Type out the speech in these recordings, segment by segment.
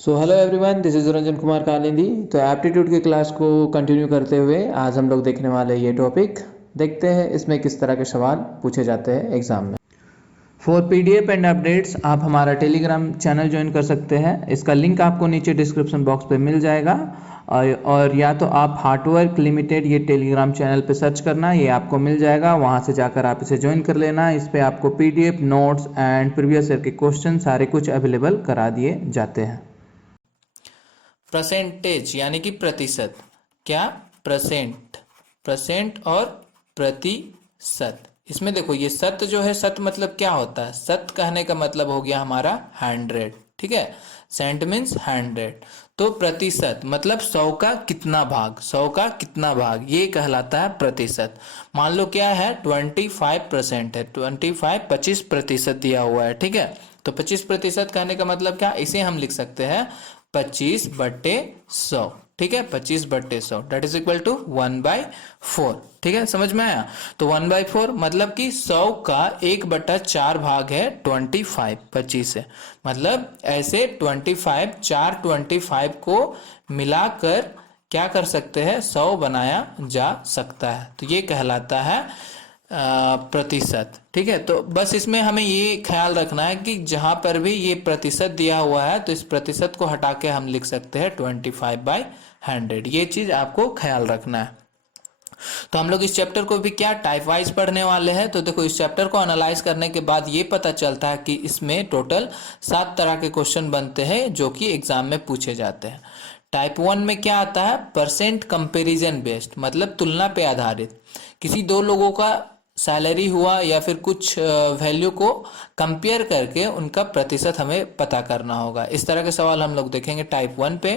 So hello everyone, this is Ranjan Kumar Kalindi. तो aptitude की class को कंटिन्यू करते हुए आज हम लोग देखने वाले ये टॉपिक देखते हैं इसमें किस तरह के सवाल पूछे जाते हैं एग्ज़ाम में। फॉर पीडीएफ एंड अपडेट्स आप हमारा टेलीग्राम चैनल ज्वाइन कर सकते हैं। इसका लिंक आपको नीचे डिस्क्रिप्शन बॉक्स पे मिल जाएगा और या तो आप हार्डवर्क लिमिटेड ये टेलीग्राम चैनल पे सर्च करना, ये आपको मिल जाएगा। वहाँ से जाकर आप इसे ज्वाइन कर लेना। इस पर आपको PDF notes and previous year के क्वेश्चन सारे कुछ अवेलेबल करा दिए जाते हैं। परसेंटेज यानी कि प्रतिशत, क्या परसेंट और प्रतिशत। इसमें देखो ये सत जो है, सत मतलब क्या होता है? सत कहने का मतलब हो गया हमारा 100, ठीक है। Cent means 100। तो प्रतिशत मतलब 100 का कितना भाग, 100 का कितना भाग, ये कहलाता है प्रतिशत। मान लो क्या है 25% है, 25% दिया हुआ है, ठीक है। तो 25% कहने का मतलब क्या, इसे हम लिख सकते हैं 25/100, ठीक है। 25/100 डेट इज इक्वल टू 1/4, ठीक है। समझ में आया? तो 1/4 मतलब कि 100 का 1/4 भाग है 25 है। मतलब ऐसे 25 को मिलाकर क्या कर सकते हैं, 100 बनाया जा सकता है। तो ये कहलाता है प्रतिशत, ठीक है। तो बस इसमें हमें ये ख्याल रखना है कि जहां पर भी ये प्रतिशत दिया हुआ है तो इस प्रतिशत को हटा के हम लिख सकते हैं 25/100। ये चीज आपको ख्याल रखना है। तो हम लोग इस चैप्टर को भी क्या टाइप वाइज पढ़ने वाले हैं। तो देखो इस चैप्टर को एनालाइज करने के बाद ये पता चलता है कि इसमें टोटल 7 तरह के क्वेश्चन बनते हैं जो कि एग्जाम में पूछे जाते हैं। टाइप 1 में क्या आता है, परसेंट कंपैरिजन बेस्ड, मतलब तुलना पे आधारित। किसी दो लोगों का सैलरी हुआ या फिर कुछ वैल्यू को कंपेयर करके उनका प्रतिशत हमें पता करना होगा। इस तरह के सवाल हम लोग देखेंगे टाइप 1 पे।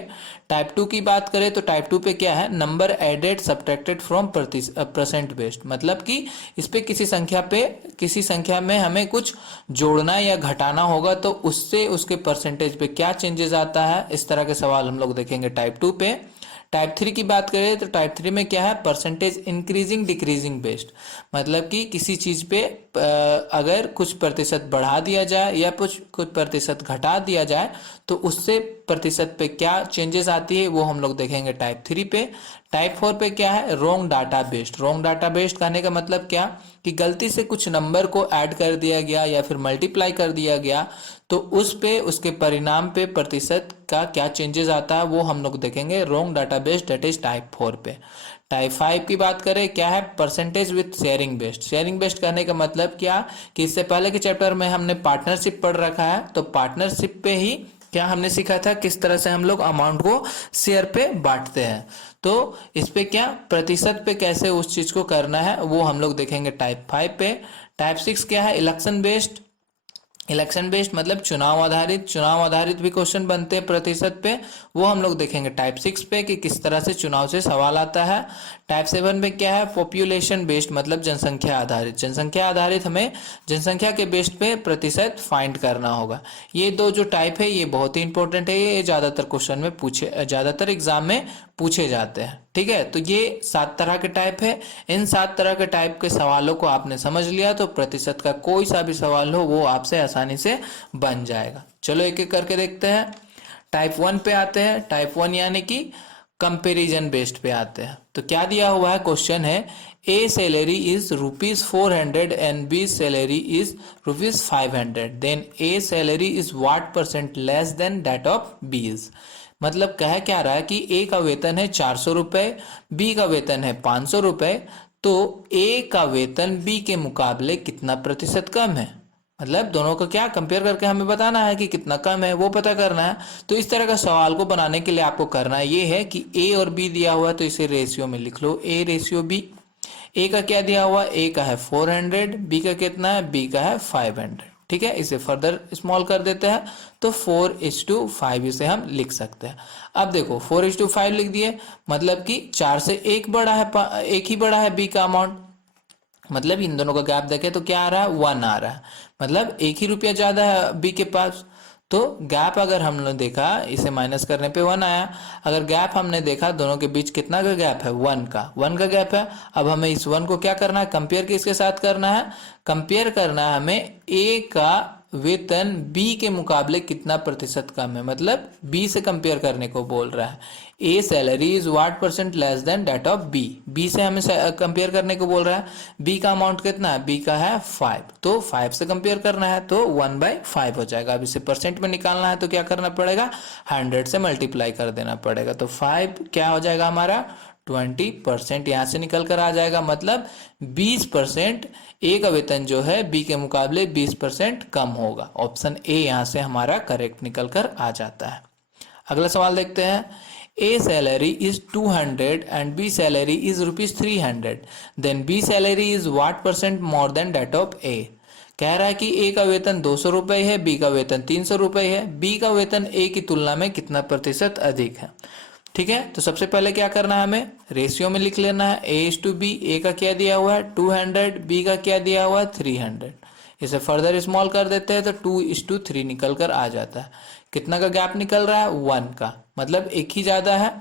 टाइप 2 की बात करें तो टाइप 2 पे क्या है, number added subtracted from percent based, मतलब कि इस पे किसी संख्या में हमें कुछ जोड़ना या घटाना होगा तो उससे उसके परसेंटेज पे क्या चेंजेस आता है। इस तरह के सवाल हम लोग देखेंगे टाइप 2 पे। टाइप 3 की बात करें तो टाइप 3 में क्या है, परसेंटेज इंक्रीजिंग डिक्रीजिंग बेस्ड, मतलब कि किसी चीज पे अगर कुछ प्रतिशत बढ़ा दिया जाए या कुछ प्रतिशत घटा दिया जाए तो उससे प्रतिशत पे क्या चेंजेस आती है वो हम लोग देखेंगे टाइप 3 पे। टाइप 4 पे क्या है, wrong data based. Wrong data based कहने का मतलब क्या कि गलती से कुछ नंबर को ऐड कर दिया गया या फिर मल्टीप्लाई कर दिया गया तो उस पे उसके परिणाम पे प्रतिशत का क्या चेंजेस आता है वो हम लोग देखेंगे wrong data based, that is type 4 पे। टाइप 5 की बात करें क्या है, percentage with sharing based. Sharing based करने का मतलब क्या कि इससे पहले के चैप्टर में हमने पार्टनरशिप पढ़ रखा है, तो पार्टनरशिप पे ही क्या हमने सीखा था किस तरह से हम लोग अमाउंट को शेयर पे बांटते हैं। तो इस पे क्या प्रतिशत पे कैसे उस चीज को करना है वो हम लोग देखेंगे टाइप 5 पे। टाइप 6 क्या है, इलेक्शन बेस्ड। इलेक्शन बेस्ड मतलब चुनाव आधारित भी क्वेश्चन बनते हैं प्रतिशत पे, वो हम लोग देखेंगे टाइप 6 पे कि किस तरह से चुनाव से सवाल आता है। टाइप 7 पे क्या है, पॉपुलेशन बेस्ड, मतलब जनसंख्या आधारित हमें जनसंख्या के बेस्ड पे प्रतिशत फाइंड करना होगा। ये दो जो टाइप है ये बहुत ही इंपॉर्टेंट है, ये ज्यादातर एग्जाम में पूछे जाते हैं, ठीक है। तो ये 7 तरह के टाइप है। इन 7 तरह के टाइप के सवालों को आपने समझ लिया तो प्रतिशत का कोई सा भी सवाल हो वो आपसे आसानी से बन जाएगा। चलो एक एक करके देखते हैं। टाइप 1 पे आते हैं। टाइप 1 यानी कि कंपेरिजन बेस्ड पे आते हैं। तो क्या दिया हुआ है, क्वेश्चन है A salary is ₹400 and B salary is ₹500, then A salary is what percent less than that of B's. मतलब कह क्या रहा है कि ए का वेतन है 400 रुपए, बी का वेतन है 500 रुपए, तो ए का वेतन बी के मुकाबले कितना प्रतिशत कम है। मतलब दोनों का क्या कंपेयर करके हमें बताना है कि कितना कम है वो पता करना है। तो इस तरह का सवाल को बनाने के लिए आपको करना ये है कि ए और बी दिया हुआ है तो इसे रेशियो में लिख लो, ए रेशियो बी। ए का क्या दिया हुआ, ए का है 400, बी का कितना है, बी का है 500, ठीक है। इसे फर्दर स्मॉल कर देते हैं तो 4:5 इसे हम लिख सकते हैं। अब देखो 4:5 लिख दिए, मतलब कि 4 से एक बड़ा है, एक ही बड़ा है बी का अमाउंट, मतलब इन दोनों का गैप देखे तो क्या आ रहा है, 1 आ रहा है, मतलब एक ही रुपया ज्यादा है बी के पास। तो गैप अगर हमने देखा इसे माइनस करने पे 1 आया। अगर गैप हमने देखा दोनों के बीच कितना का गैप है, 1 का गैप है। अब हमें इस 1 को क्या करना है, कंपेयर किसके साथ करना है, कंपेयर करना है हमें ए का वेतन बी के मुकाबले कितना प्रतिशत कम है, मतलब बी से कंपेयर करने को बोल रहा है। A salary is what percent less than that of B, B से हमें कंपेयर करने को बोल रहा है। बी का अमाउंट कितना है, बी का है 5, तो 5 से कंपेयर करना है तो 1/5 हो जाएगा। अब इसे परसेंट में निकालना है तो क्या करना पड़ेगा, 100 से मल्टीप्लाई कर देना पड़ेगा। तो 5 क्या हो जाएगा हमारा 20% यहाँ से निकल कर आ जाएगा, मतलब 20% ए का वेतन जो है बी के मुकाबले 20% कम होगा। ऑप्शन ए यहाँ से हमारा करेक्ट निकल कर आ जाता है। अगला सवाल देखते हैं। A salary is 200 and B salary is ₹300, then B salary is what percent more than that of A. कह रहा है कि ए का वेतन 200 रुपये है, बी का वेतन 300 रुपये है, बी का वेतन ए की तुलना में कितना प्रतिशत अधिक है। ठीक है, तो सबसे पहले क्या करना है, हमें रेशियो में लिख लेना है। ए इज टू बी, ए का क्या दिया हुआ है 200, बी का क्या दिया हुआ है 300। इसे फर्दर स्मॉल कर देते हैं तो 2:3 निकल कर आ जाता है। कितना का गैप निकल रहा है, 1 का, मतलब एक ही ज्यादा है,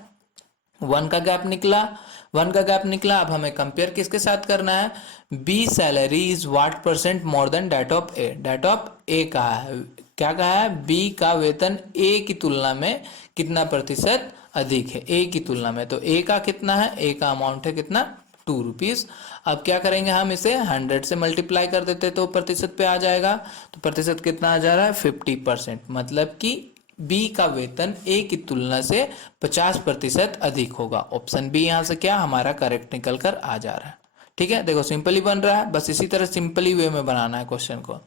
1 का गैप निकला, 1 का गैप निकला। अब हमें कंपेयर किसके साथ करना है, B salary is what percent more than that of A. That of A कहा है, क्या कहा है, बी का वेतन ए की तुलना में कितना प्रतिशत अधिक है, ए की तुलना में। तो ए का कितना है, ए का अमाउंट है कितना, 2 रुपीज। अब क्या करेंगे, हम इसे 100 से मल्टीप्लाई कर देते तो प्रतिशत पे आ जाएगा। तो प्रतिशत कितना आ जा रहा है 50%, मतलब कि बी का वेतन ए की तुलना से 50% अधिक होगा। ऑप्शन बी यहाँ से क्या हमारा करेक्ट निकल कर आ जा रहा है। ठीक है, देखो सिंपली बन रहा है, बस इसी तरह सिंपली वे में बनाना है क्वेश्चन को।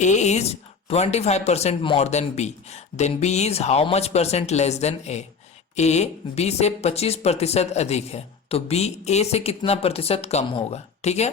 A is 25% more than B, then B is how much percent less than A. A B से 25% अधिक है तो बी ए से कितना प्रतिशत कम होगा। ठीक है,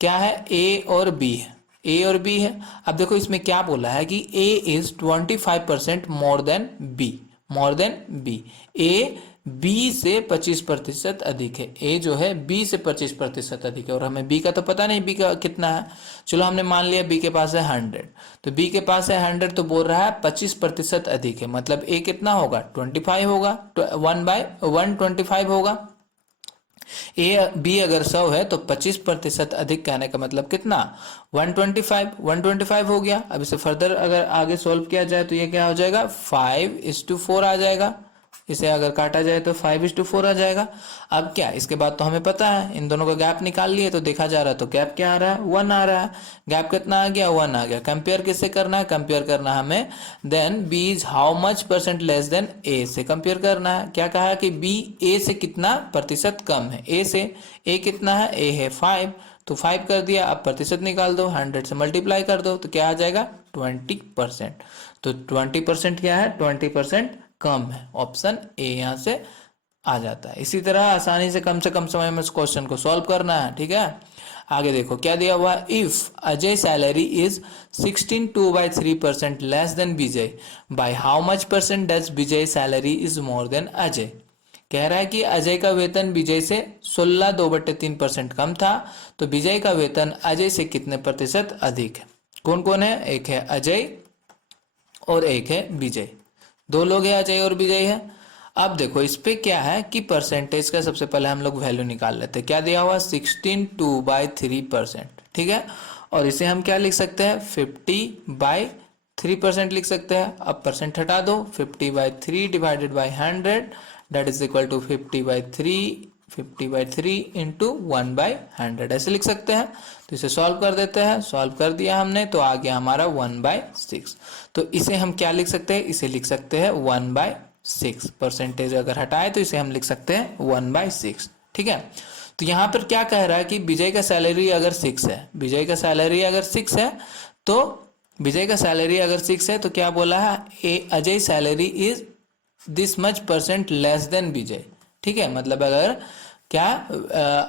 क्या है, ए और बी है, ए और बी है। अब देखो इसमें क्या बोला है कि A is 25% more than B, more than B. A B से 25% अधिक है, ए जो है बी से 25% अधिक है, और हमें बी का तो पता नहीं बी का कितना है। चलो हमने मान लिया बी के पास है 100, तो बी के पास है 100 तो बोल रहा है 25% अधिक है, मतलब ए कितना होगा 25 होगा, 1/125 होगा। ए बी अगर 100 है तो 25% अधिक कहने का मतलब कितना 125 हो गया। अब इसे फर्दर अगर आगे सॉल्व किया जाए तो ये क्या हो जाएगा 5:4 आ जाएगा। इसे अगर काटा जाए तो 5:4 आ जाएगा। अब क्या, इसके बाद तो हमें पता है इन दोनों का गैप निकाल लिए तो देखा जा रहा है तो गैप क्या आ रहा है 1 आ रहा है। गैप कितना आ गया 1 आ गया। कंपेयर किससे करना है, कंपेयर करना है हमें then B is how much percent less than A से कंपेयर करना है। क्या कहा कि बी ए से कितना प्रतिशत कम है, ए से। ए कितना है, ए है 5, तो 5 कर दिया। अब प्रतिशत निकाल दो, 100 से मल्टीप्लाई कर दो तो क्या आ जाएगा 20%। तो 20% क्या है 20% कम है। ऑप्शन ए यहाँ से आ जाता है। इसी तरह आसानी से कम समय में इस क्वेश्चन को सॉल्व करना है। ठीक है, आगे देखो क्या दिया हुआ, if Ajay salary is 16.2/3% less than Vijay, by how much percent does Vijay salary is more than Ajay. कह रहा है कि अजय का वेतन विजय से 16.2/3% कम था, तो विजय का वेतन अजय से कितने प्रतिशत अधिक है। कौन कौन है, एक है अजय और एक है विजय, 2 लोग हैं अजय और विजय है। अब देखो इस पे क्या है कि परसेंटेज का सबसे पहले हम लोग वैल्यू निकाल लेते हैं। क्या दिया हुआ 16.2/3%। ठीक है, और इसे हम क्या लिख सकते हैं 50/3% लिख सकते हैं। अब परसेंट हटा दो, 50/3 divided by 100 that is equal to 50/3 into 1/100 ऐसे लिख सकते हैं। तो इसे सॉल्व कर देते हैं, सॉल्व कर दिया हमने तो आ गया हमारा 1/6। तो इसे हम क्या लिख सकते हैं, इसे लिख सकते हैं 1/6। परसेंटेज अगर हटाए तो इसे हम लिख सकते हैं 1/6। ठीक है, तो यहाँ पर क्या कह रहा है कि विजय का सैलरी अगर 6 है, विजय का सैलरी अगर 6 है तो विजय का सैलरी अगर 6 है तो क्या बोला है Ajay salary is this much percent less than Vijay. ठीक है, मतलब अगर क्या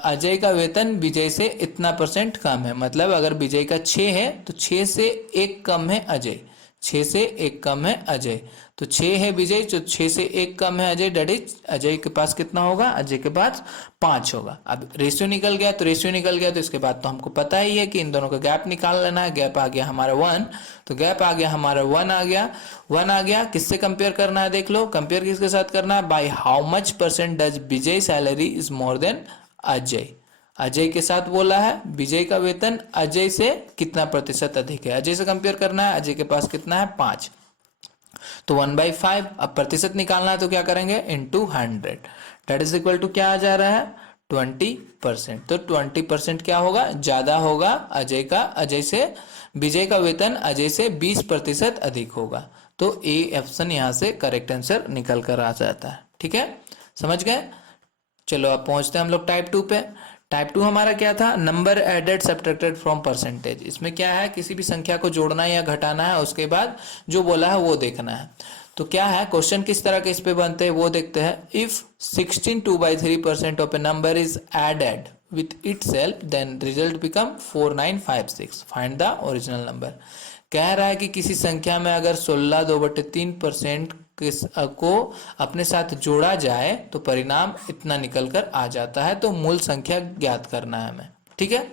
अजय का वेतन विजय से इतना परसेंट कम है, मतलब अगर विजय का 6 है तो 6 से 1 कम है अजय, 6 से 1 कम है अजय। तो 6 है विजय, जो 6 से 1 कम है अजय, डेट इज अजय के पास कितना होगा, अजय के पास 5 होगा। अब रेशियो निकल गया तो रेशियो निकल गया, तो इसके बाद तो हमको पता ही है कि इन दोनों का गैप निकाल लेना है। गैप आ गया हमारा 1, तो गैप आ गया हमारा 1 आ गया, 1 आ गया। किससे कंपेयर करना है देख लो, कंपेयर किसके साथ करना है, by how much percent does Vijay salary is more than Ajay. Ajay के साथ बोला है विजय का वेतन अजय से कितना प्रतिशत अधिक है, अजय से कंपेयर करना है, अजय के पास कितना है 5, तो 1/5। अब प्रतिशत निकालना है तो क्या करेंगे, into 100, that is equal to क्या आ जा रहा है 20%। तो 20% क्या होगा, ज्यादा होगा अजय का, अजय से विजय का वेतन अजय से 20% अधिक होगा। तो ए ऑप्शन यहाँ से करेक्ट आंसर निकल कर आ जाता है। ठीक है, समझ गए। चलो अब पहुंचते हैं हम लोग टाइप 2 पे। टाइप 2 हमारा क्या था, number added subtracted from percentage. इसमें क्या है, किसी भी संख्या को जोड़ना या घटाना है, उसके बाद जो बोला है वो देखना है। तो क्या है क्वेश्चन, किस तरह के इस पे बनते हैं वो देखते हैं। If 16 2/3% of a number is added with itself then result become 4956, find the original number. कह रहा है कि किसी संख्या में अगर 16 2/3% को अपने साथ जोड़ा जाए तो परिणाम इतना निकल कर आ जाता है। तो मूल संख्या ज्ञात करना है हमें। ठीक है,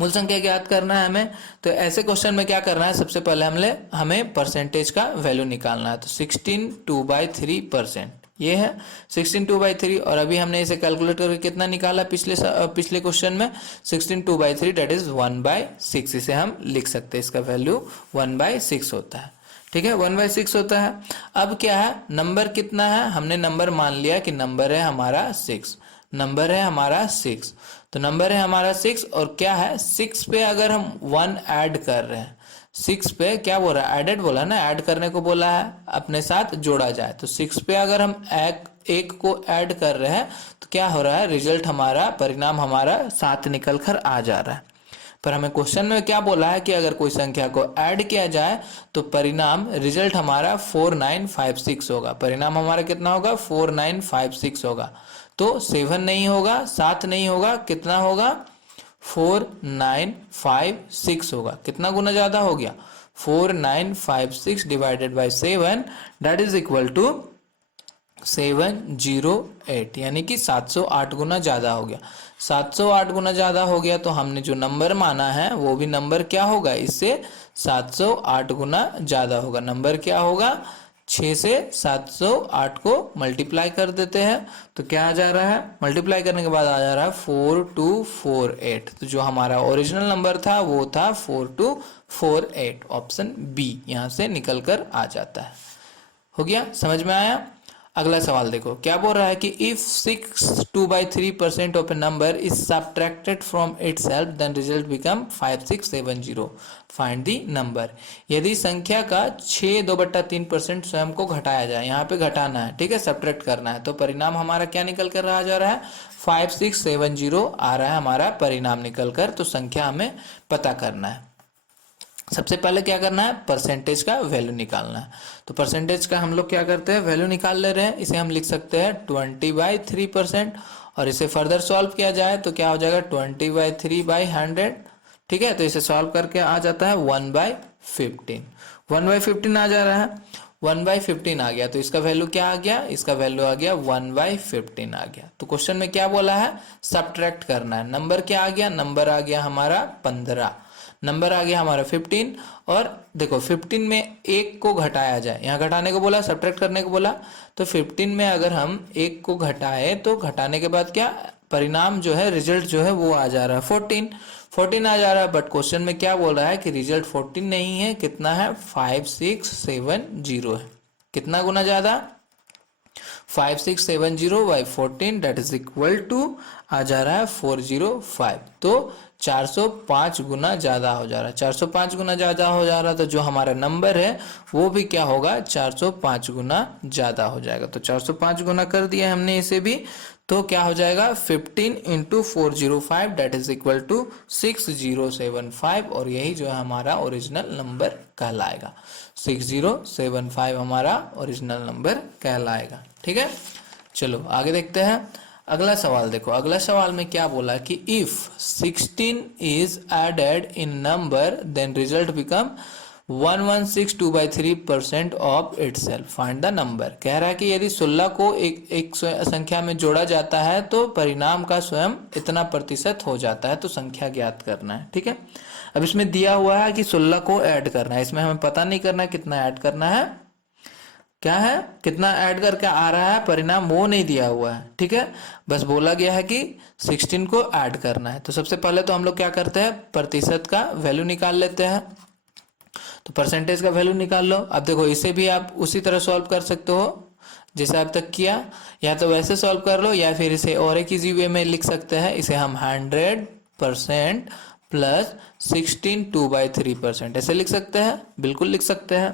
मूल संख्या ज्ञात करना है हमें। तो ऐसे क्वेश्चन में क्या करना है, सबसे पहले हमें परसेंटेज का वैल्यू निकालना है। तो 16 2/3% ये है 16 2/3, और अभी हमने इसे कैलकुलेट करके कितना निकाला पिछले क्वेश्चन में 16 2/3 डेट इज 1/6। इसे हम लिख सकते हैं, इसका वैल्यू 1/6 होता है। ठीक है, 1/6 होता है। अब क्या है, नंबर कितना है, हमने नंबर मान लिया कि नंबर है हमारा 6, नंबर है हमारा 6। तो नंबर है हमारा 6, और क्या है 6 पे अगर हम 1 ऐड कर रहे हैं, 6 पे क्या बोल रहा है, एडेड बोला ना, ऐड करने को बोला है, अपने साथ जोड़ा जाए। तो 6 पे अगर हम एक को ऐड कर रहे हैं तो क्या हो रहा है, रिजल्ट हमारा, परिणाम हमारा 7 निकल कर आ जा रहा है। पर हमें क्वेश्चन में क्या बोला है कि अगर कोई संख्या को ऐड किया जाए तो परिणाम, रिजल्ट हमारा 4956 होगा। परिणाम हमारा कितना होगा, 4956 होगा। तो 7 नहीं होगा, 7 नहीं होगा, कितना होगा 4956 होगा। कितना गुना ज्यादा हो गया, 4956 divided by 7 that is equal to 708, यानी कि 708 गुना ज्यादा हो गया। 708 गुना ज्यादा हो गया तो हमने जो नंबर माना है वो भी नंबर क्या होगा, इससे 708 गुना ज्यादा होगा। नंबर क्या होगा, 6 से 708 को मल्टीप्लाई कर देते हैं तो क्या आ जा रहा है, मल्टीप्लाई करने के बाद आ जा रहा है 4248। तो जो हमारा ओरिजिनल नंबर था वो था 4248, ऑप्शन बी यहाँ से निकल कर आ जाता है। हो गया, समझ में आया। अगला सवाल देखो, क्या बोल रहा है कि if 6 2/3% of a number is subtracted from itself then result become 5670, find the number. यदि संख्या का 6 2/3% स्वयं को घटाया जाए, यहाँ पे घटाना है, ठीक है, सब्ट्रैक्ट करना है, तो परिणाम हमारा क्या निकल कर रहा जा रहा है, 5670 आ रहा है हमारा परिणाम निकल कर। तो संख्या हमें पता करना है। सबसे पहले क्या करना है, परसेंटेज का वैल्यू निकालना है। तो परसेंटेज का हम लोग क्या करते हैं, वैल्यू निकाल ले रहे हैं। इसे हम लिख सकते हैं 20/3%, और इसे फर्दर सॉल्व किया जाए तो क्या हो जाएगा 20/3/100। ठीक है, तो इसे सॉल्व करके आ जाता है 1/15। 1/15 आ जा रहा है, 1/15 आ गया तो इसका वैल्यू क्या आ गया, इसका वैल्यू आ गया 1/15 आ गया। तो क्वेश्चन में क्या बोला है, सब्ट्रैक्ट करना है। नंबर क्या आ गया, नंबर आ गया हमारा 15, नंबर आ गया हमारा 15। और देखो 15 में एक को घटाया जाए, यहाँ घटाने को बोला, सब्ट्रैक्ट करने को बोला, तो 15 में अगर हम एक को घटाए तो घटाने के बाद क्या परिणाम जो है, रिजल्ट जो है वो आ जा रहा है 14 आ जा रहा है। बट क्वेश्चन में क्या बोल रहा है कि रिजल्ट 14 नहीं है, कितना है 5670 है। कितना गुना ज्यादा, 5670/14 डेट इज इक्वल टू आ जा रहा है 405। तो 405 गुना ज्यादा हो जा रहा है, 405 गुना ज्यादा हो जा रहा है। तो जो हमारा नंबर है वो भी क्या होगा, 405 गुना ज्यादा हो जाएगा। तो 405 गुना कर दिया हमने इसे भी, तो क्या हो जाएगा 15 × 405 डेट इज इक्वल टू 6075, और यही जो है हमारा ओरिजिनल नंबर कहलाएगा। 6075 हमारा ओरिजिनल नंबर कहलाएगा। ठीक है, चलो आगे देखते हैं। अगला सवाल देखो, अगला सवाल में क्या बोला कि if 16 is added in number then result become 1162/3% of itself, find the number. कह रहा है कि यदि 16 को एक संख्या में जोड़ा जाता है तो परिणाम का स्वयं इतना प्रतिशत हो जाता है। तो संख्या ज्ञात करना है। ठीक है, अब इसमें दिया हुआ है कि 16 को ऐड करना है, इसमें हमें पता नहीं करना कितना ऐड करना है, क्या है, कितना ऐड करके आ रहा है परिणाम वो नहीं दिया हुआ है, ठीक है। बस बोला गया है कि 16 को ऐड करना है। तो सबसे पहले तो हम लोग क्या करते हैं, प्रतिशत का वैल्यू निकाल लेते हैं। तो परसेंटेज का वैल्यू निकाल लो। अब देखो इसे भी आप उसी तरह सॉल्व कर सकते हो जैसे अब तक किया, या तो वैसे सॉल्व कर लो या फिर इसे और एक इजी वे में लिख सकते हैं। इसे हम 100% प्लस 16 2/3% ऐसे लिख सकते हैं, बिल्कुल लिख सकते हैं।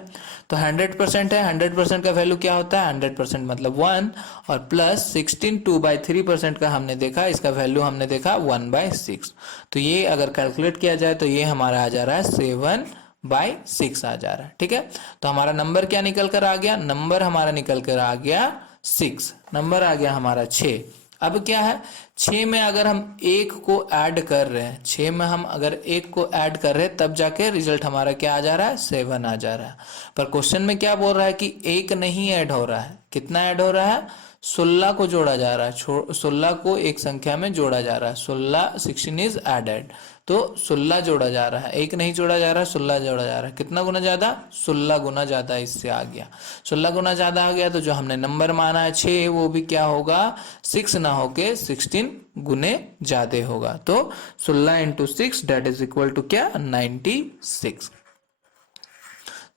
तो 100% है, 100% का वैल्यू क्या होता है, 100% मतलब 1, और प्लस 16 2/3% का हमने देखा, इसका वैल्यू हमने देखा 1/6। तो ये अगर कैलकुलेट किया जाए तो ये हमारा आ जा रहा है 7/6 आ जा रहा है, ठीक है। तो हमारा नंबर क्या निकल कर आ गया, नंबर हमारा निकल कर आ गया 6, नंबर आ गया हमारा 6। अब क्या है, 6 में अगर हम 1 को ऐड कर रहे हैं, 6 में हम अगर 1 को ऐड कर रहे हैं तब जाके रिजल्ट हमारा क्या आ जा रहा है, 7 आ जा रहा है। पर क्वेश्चन में क्या बोल रहा है कि 1 नहीं ऐड हो रहा है, कितना ऐड हो रहा है, 16 को जोड़ा जा रहा है, 16 को एक संख्या में जोड़ा जा रहा है, 16 इज एडेड। तो 16 जोड़ा जा रहा है, 1 नहीं जोड़ा जा रहा है, 16 जोड़ा जा रहा है। कितना गुना ज्यादा, 16 गुना ज्यादा इससे आ गया, 16 गुना ज्यादा आ गया। तो जो हमने नंबर माना है 6, वो भी क्या होगा, 6 ना होके 16 गुने ज्यादा होगा। तो 16 into 6 that is equal to क्या, 96।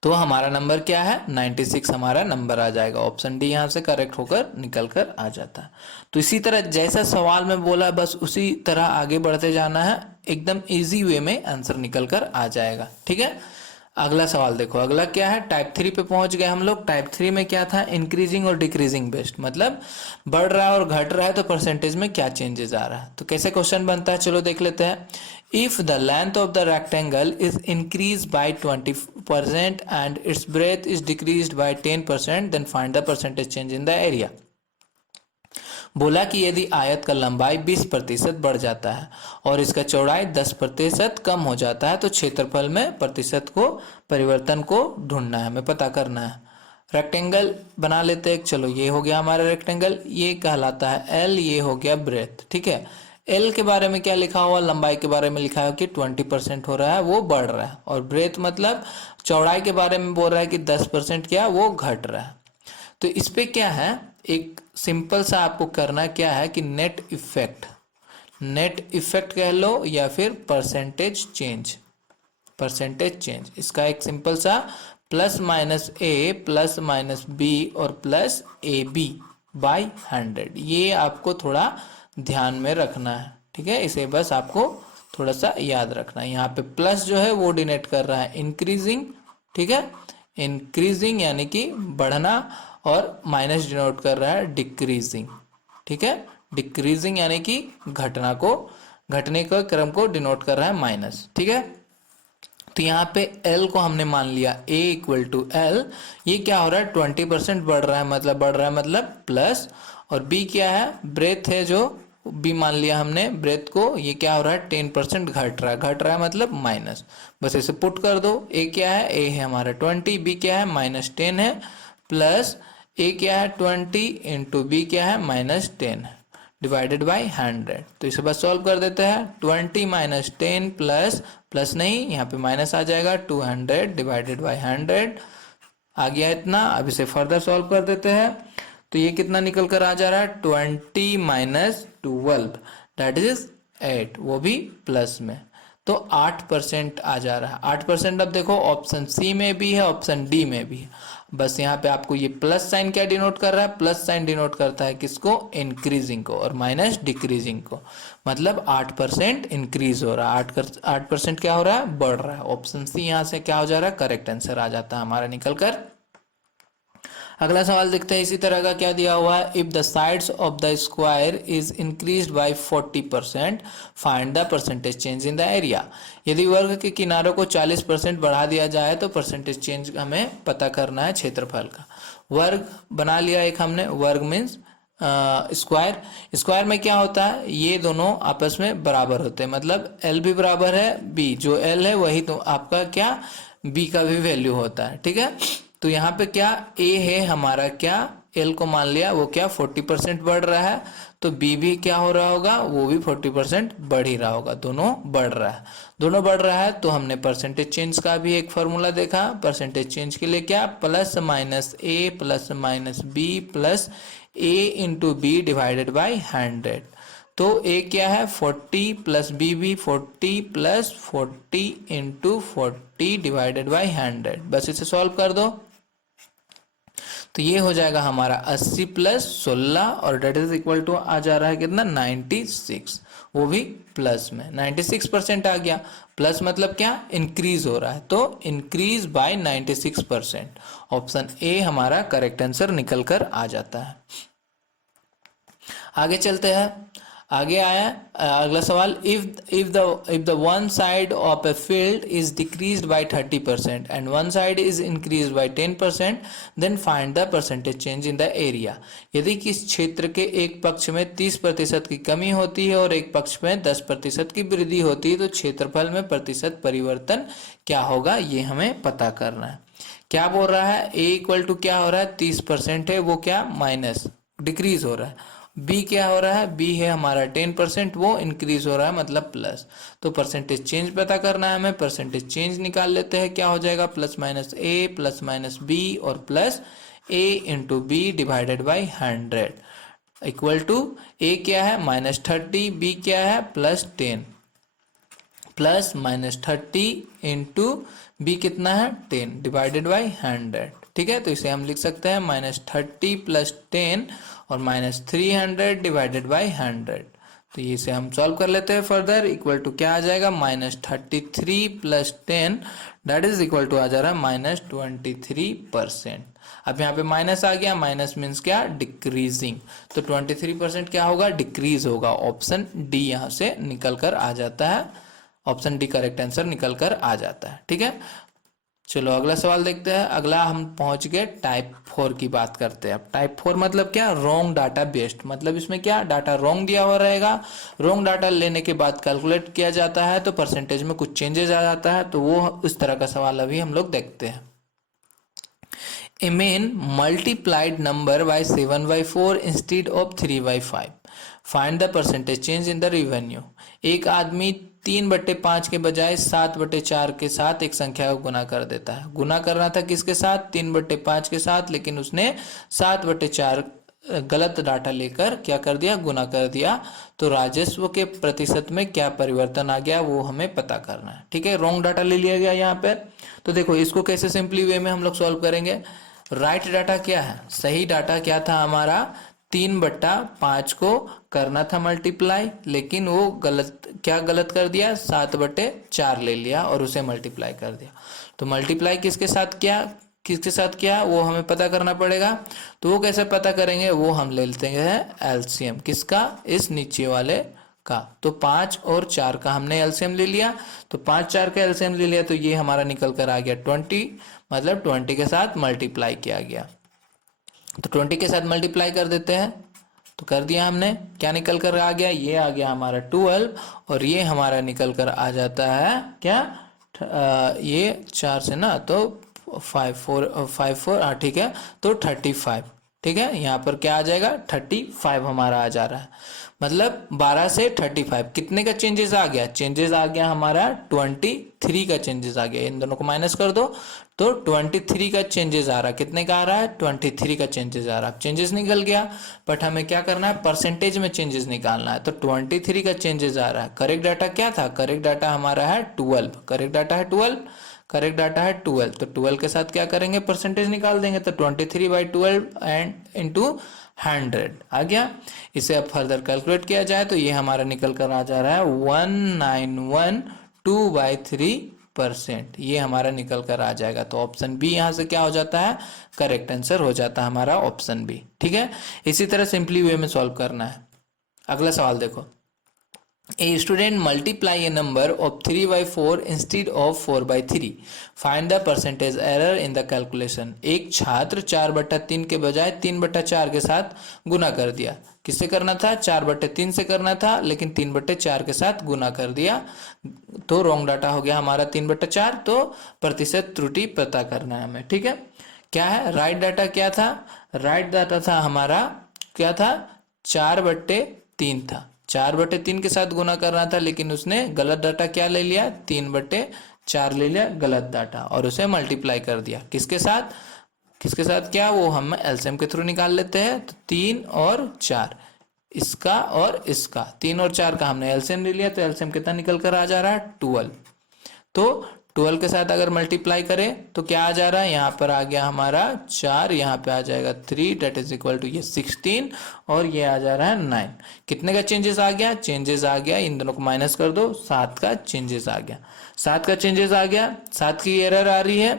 तो हमारा नंबर क्या है, 96 हमारा नंबर आ जाएगा। ऑप्शन डी यहाँ से करेक्ट होकर निकल कर आ जाता है। तो इसी तरह जैसा सवाल में बोला बस उसी तरह आगे बढ़ते जाना है, एकदम इजी वे में आंसर निकल कर आ जाएगा, ठीक है। अगला सवाल देखो, अगला क्या है, टाइप 3 पे पहुंच गए हम लोग। टाइप 3 में क्या था, इंक्रीजिंग और डिक्रीजिंग बेस्ड, मतलब बढ़ रहा है और घट रहा है तो परसेंटेज में क्या चेंजेस आ रहा है। तो कैसे क्वेश्चन बनता है, चलो देख लेते हैं। If the length of the rectangle is increased by 20% and its breadth is decreased by 10%, then find the percentage change in the area. बोला कि यदि आयत का लंबाई 20% बढ़ जाता है और इसका चौड़ाई 10% कम हो जाता है तो क्षेत्रफल में प्रतिशत को परिवर्तन को ढूंढना है, हमें पता करना है। रेक्टेंगल बना लेते हैं, चलो ये हो गया हमारा रेक्टेंगल, ये कहलाता है एल, ये हो गया ब्रेथ, ठीक है। एल के बारे में क्या लिखा हुआ, लंबाई के बारे में लिखा है कि 20% हो रहा है, वो बढ़ रहा है। और ब्रेथ मतलब चौड़ाई के बारे में बोल रहा है कि 10% क्या वो घट रहा है। तो इस पे क्या है, एक सिंपल सा आपको करना क्या है कि नेट इफेक्ट कह लो या फिर परसेंटेज चेंज, इसका एक सिंपल सा plus minus A plus minus B और प्लस ए बी बाई 100, ये आपको थोड़ा ध्यान में रखना है, ठीक है। इसे बस आपको थोड़ा सा याद रखना है। यहाँ पे प्लस जो है वो डिनोट कर रहा है इंक्रीजिंग, ठीक है, इंक्रीजिंग यानी कि बढ़ना, और माइनस डिनोट कर रहा है डिक्रीजिंग, ठीक है। डिक्रीजिंग यानी कि घटने का क्रम को डिनोट कर रहा है माइनस, ठीक है। तो यहाँ पे L को हमने मान लिया A इक्वल टू L, ये क्या हो रहा है 20% बढ़ रहा है मतलब प्लस, और B क्या है, ब्रेथ है जो B मान लिया हमने ब्रेथ को, ये क्या हो रहा है 10% घट रहा है मतलब माइनस। बस इसे पुट कर दो, A क्या है, A है हमारा 20, B क्या है -10 है, प्लस A क्या है 20 इंटू B क्या है -10 है, डिवाइडेड बाई 100। तो इसे बस सॉल्व कर देते हैं, 20 माइनस 10 प्लस नहीं, यहाँ पे माइनस आ जाएगा, 200 डिवाइडेड बाई 100 आ गया इतना। अब इसे फर्दर सॉल्व कर देते हैं, तो ये कितना निकल कर आ जा रहा है 20 माइनस 12 दैट इज 8, वो भी प्लस में, तो 8% आ जा रहा है। 8% अब देखो ऑप्शन सी में भी है, ऑप्शन डी में भी है। बस यहाँ पे आपको ये प्लस साइन क्या डिनोट कर रहा है, प्लस साइन डिनोट करता है किसको, इंक्रीजिंग को, और माइनस डिक्रीजिंग को, मतलब 8% इंक्रीज हो रहा है, 8% क्या हो रहा है, बढ़ रहा है। ऑप्शन सी यहाँ से क्या हो जा रहा है, करेक्ट आंसर आ जाता है हमारा निकल कर। अगला सवाल देखते हैं, इसी तरह का क्या दिया हुआ है, if the sides of the square is increased bye 40% find the percentage change in the area. यदि वर्ग के किनारों को 40% बढ़ा दिया जाए तो परसेंटेज चेंज हमें पता करना है क्षेत्रफल का। वर्ग बना लिया एक हमने, वर्ग मीन्स स्क्वायर में क्या होता है, ये दोनों आपस में बराबर होते हैं, मतलब एल भी बराबर है बी, जो एल है वही तो आपका क्या बी का भी वैल्यू होता है, ठीक है। तो यहाँ पे क्या ए है हमारा, क्या एल को मान लिया वो क्या 40% बढ़ रहा है, तो बी भी क्या हो रहा होगा, वो भी 40% बढ़ ही रहा होगा, दोनों बढ़ रहा है। दोनों बढ़ रहा है तो हमने परसेंटेज चेंज का भी एक फॉर्मूला देखा, परसेंटेज चेंज के लिए क्या plus minus A plus minus B plus A into B divided by 100। तो ए क्या है 40 प्लस बी भी 40 प्लस 40 इंटू 40 डिवाइडेड बाई 100। बस इसे सॉल्व कर दो तो ये हो जाएगा हमारा 80 प्लस 16 और डेट इज इक्वल टू आ जा रहा है कितना 96, वो भी प्लस में 96% आ गया। प्लस मतलब क्या इंक्रीज हो रहा है, तो इंक्रीज बाय 96%। ऑप्शन ए हमारा करेक्ट आंसर निकल कर आ जाता है। आगे चलते हैं, आगे आया अगला सवाल, if the one side of a field is decreased by 30% and one side is increased by 10%, then find the percentage change in the area. यदि किस क्षेत्र के एक पक्ष में 30% की कमी होती है और एक पक्ष में 10% की वृद्धि होती है तो क्षेत्रफल में प्रतिशत परिवर्तन क्या होगा, ये हमें पता करना है। क्या बोल रहा है, ए इक्वल टू क्या हो रहा है 30% है, वो क्या माइनस डिक्रीज हो रहा है। बी क्या हो रहा है, बी है हमारा 10%, वो इंक्रीज हो रहा है मतलब प्लस। तो परसेंटेज चेंज पता करना है हमें, परसेंटेज चेंज निकाल लेते हैं। क्या हो जाएगा plus minus A plus minus B और plus A into B divided by 100 equal to A क्या है -30, बी क्या है +10, प्लस -30 इंटू बी कितना है 10 डिवाइडेड बाई 100। ठीक है, तो इसे हम लिख सकते हैं -30 + 10 और -300 डिवाइडेड बाई 100। तो इसे हम सॉल्व कर लेते हैं फर्दर, इक्वल टू क्या आ जाएगा -33 + 10 दैट इज इक्वल टू आ जा रहा है -23%। अब यहाँ पे माइनस आ गया, माइनस मीन्स क्या डिक्रीजिंग, तो 23% क्या होगा डिक्रीज होगा। ऑप्शन डी यहाँ से निकल कर आ जाता है, ऑप्शन डी करेक्ट आंसर निकल कर आ जाता है। ठीक है, चलो अगला सवाल देखते हैं। अगला हम पहुंच गए टाइप 4 की बात करते हैं। अब टाइप 4 मतलब क्या, रॉन्ग डाटा बेस्ड, मतलब इसमें क्या डाटा रॉन्ग दिया हुआ रहेगा, रॉन्ग डाटा लेने के बाद कैलकुलेट किया जाता है तो परसेंटेज में कुछ चेंजेस आ जाता है, तो वो इस तरह का सवाल अभी हम लोग देखते हैं। A man multiplied number by 7/4 instead of 3/5. Find the percentage change in the revenue. एक आदमी 3/5 के बजाय 7/4 के साथ एक संख्या को गुना कर देता है। गुना करना था किसके साथ, 3/5 के साथ, लेकिन उसने 7/4 गलत डाटा लेकर क्या कर दिया, गुना कर दिया। तो राजस्व के प्रतिशत में क्या परिवर्तन आ गया वो हमें पता करना है। ठीक है, रॉन्ग डाटा ले लिया गया यहाँ पे। तो देखो इसको कैसे सिंपली वे में हम लोग सॉल्व करेंगे। राइट डाटा क्या है, सही डाटा क्या था हमारा 3/5 को करना था मल्टीप्लाई, लेकिन वो गलत कर दिया, 7/4 ले लिया और उसे मल्टीप्लाई कर दिया। तो मल्टीप्लाई किसके साथ किया वो हमें पता करना पड़ेगा। तो वो कैसे पता करेंगे, वो हम ले लेते हैं एलसीएम किसका, इस नीचे वाले का। तो 5 और 4 का हमने एलसीएम ले लिया, तो 5 4 का एलसीएम ले लिया, तो ये हमारा निकल कर आ गया 20, मतलब 20 के साथ मल्टीप्लाई किया गया। तो 20 के साथ मल्टीप्लाई कर देते हैं, तो कर दिया हमने, क्या निकल कर आ गया, ये आ गया हमारा 12 और ये हमारा निकल कर आ जाता है क्या, ये 4 से ना तो 5 4 ठीक है, तो 35। ठीक है, यहाँ पर क्या आ जाएगा 35 हमारा आ जा रहा है, मतलब 12 से 35 कितने का चेंजेस आ गया, चेंजेस आ गया हमारा 23 का चेंजेस आ गया। इन दोनों को माइनस कर दो तो 23 का चेंजेस आ रहा है, कितने का आ रहा है 23 का चेंजेस आ रहा है। चेंजेस निकल गया, बट हमें क्या करना है परसेंटेज में चेंजेस निकालना है। तो 23 का चेंजेस आ रहा है। करेक्ट डाटा क्या था, करेक्ट डाटा हमारा है 12, करेक्ट डाटा है 12, करेक्ट डाटा है 12। तो 12 के साथ क्या करेंगे परसेंटेज निकाल देंगे, तो 23/12 एंड इंटू 100 आ गया। इसे अब फर्दर कैलकुलेट किया जाए तो ये हमारा निकल कर आ जा रहा है 1912/3%, ये हमारा निकल कर आ जाएगा। तो ऑप्शन बी यहाँ से क्या हो जाता है, करेक्ट आंसर हो जाता है हमारा ऑप्शन बी। ठीक है, इसी तरह सिंपली वे में सॉल्व करना है। अगला सवाल देखो, A student multiply a number of 3/4 instead of 4/3. Find the percentage error in the calculation. एक छात्र 4/3 के बजाय 3/4 के साथ गुना कर दिया। किससे करना था, 4/3 से करना था, लेकिन 3/4 के साथ गुना कर दिया, तो रॉन्ग डाटा हो गया हमारा 3/4। तो प्रतिशत त्रुटि पता करना है हमें। ठीक है, क्या है राइट डाटा, क्या था राइट डाटा था हमारा, क्या था 4/3 था, 4/3 के साथ गुना करना था, लेकिन उसने गलत डाटा क्या ले लिया, 3/4 ले लिया गलत डाटा और उसे मल्टीप्लाई कर दिया किसके साथ, किसके साथ, क्या वो हम एलसीएम के थ्रू निकाल लेते हैं। तो 3 और 4, इसका और इसका, 3 और 4 का हमने एलसीएम ले लिया, तो एलसीएम कितना निकल कर आ जा रहा है 12। तो 12 के साथ अगर मल्टीप्लाई करें तो क्या आ जा रहा है, यहाँ पर आ गया हमारा 4, यहाँ पे आ जाएगा 3, डेट इज इक्वल टू ये 16 और ये आ जा रहा है 9। कितने का चेंजेस आ गया, चेंजेस आ गया, इन दोनों को माइनस कर दो, 7 का चेंजेस आ गया, 7 का चेंजेस आ गया, 7 की एरर आ रही है।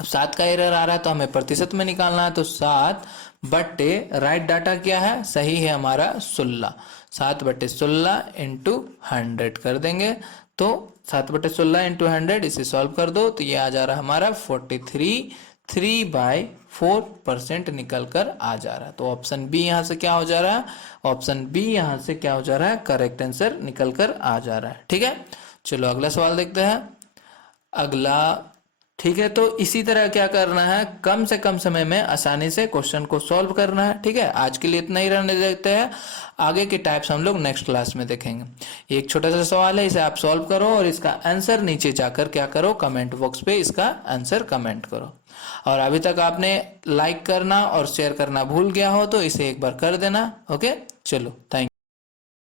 अब 7 का एरर आ रहा है तो हमें प्रतिशत में निकालना है, तो 7 बट्टे राइट डाटा क्या है, सही है हमारा 16, 7/16 इंटू 100 कर देंगे। तो 7/16 इंटू 100 इसे सॉल्व कर दो, तो ये आ जा रहा है हमारा 43, 3/4% निकल कर आ जा रहा है। तो ऑप्शन बी यहाँ से क्या हो जा रहा है, ऑप्शन बी यहाँ से क्या हो जा रहा है, करेक्ट आंसर निकल कर आ जा रहा है। ठीक है, चलो अगला सवाल देखते हैं। अगला, ठीक है, तो इसी तरह क्या करना है, कम से कम समय में आसानी से क्वेश्चन को सॉल्व करना है। ठीक है, आज के लिए इतना ही रहने देते हैं, आगे के टाइप्स हम लोग नेक्स्ट क्लास में देखेंगे। एक छोटा सा सवाल है, इसे आप सॉल्व करो और इसका आंसर नीचे जाकर क्या करो, कमेंट बॉक्स पे इसका आंसर कमेंट करो। और अभी तक आपने लाइक करना और शेयर करना भूल गया हो तो इसे एक बार कर देना। ओके, चलो थैंक